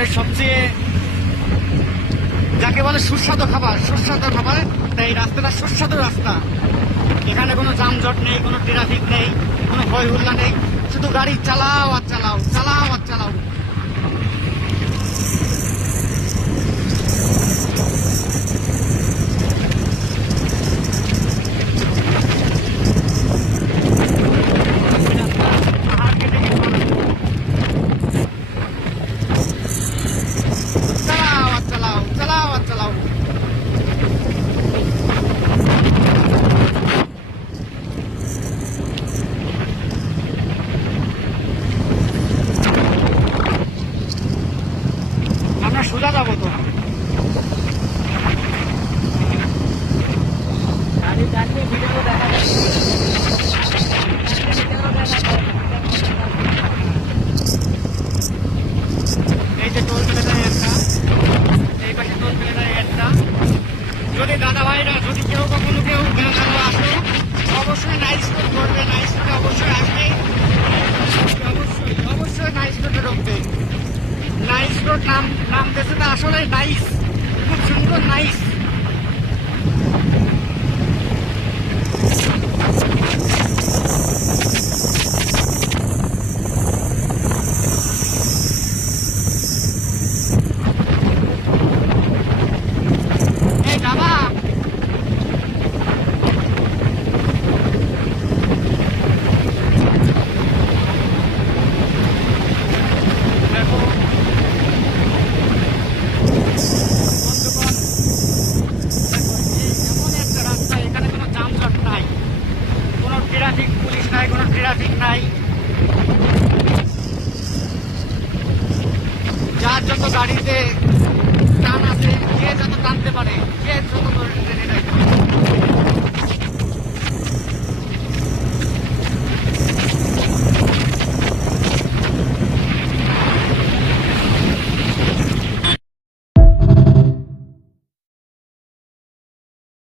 রাস্তাঘাটের সবচেয়ে যাকে বলে সুস্বাদু খাবার তাই এই রাস্তাটা সুস্বাদু রাস্তা। এখানে কোনো যানজট নেই, কোনো ট্রাফিক নেই, কোনো হই হুল্লা নেই, শুধু গাড়ি চালাও আর চালাও, চালাও আর চালাও। আমরা সোজা যাবো তো, এই যে টোল প্লাজায় একটা, এই পাশে টোল প্লাজায় একটা। যদি দাদা ভাইরা যদি কেউ কখনো কেউ আসো, অবশ্যই নাইস রোড করবে, নাইস রোডে অবশ্যই আসবে, অবশ্যই নাইস রোডে ঢুকবে। নাইস রোড নাম দেশে তো আসলে নাইস, খুব সুন্দর নাইস। এই বাবা পুলিশ নাই, কোনো ট্রাফিক নাই, যার যত গাড়িতে টান আছে যে যত টানতে পারে, যে যত ট্রেনে যাইতে পারে।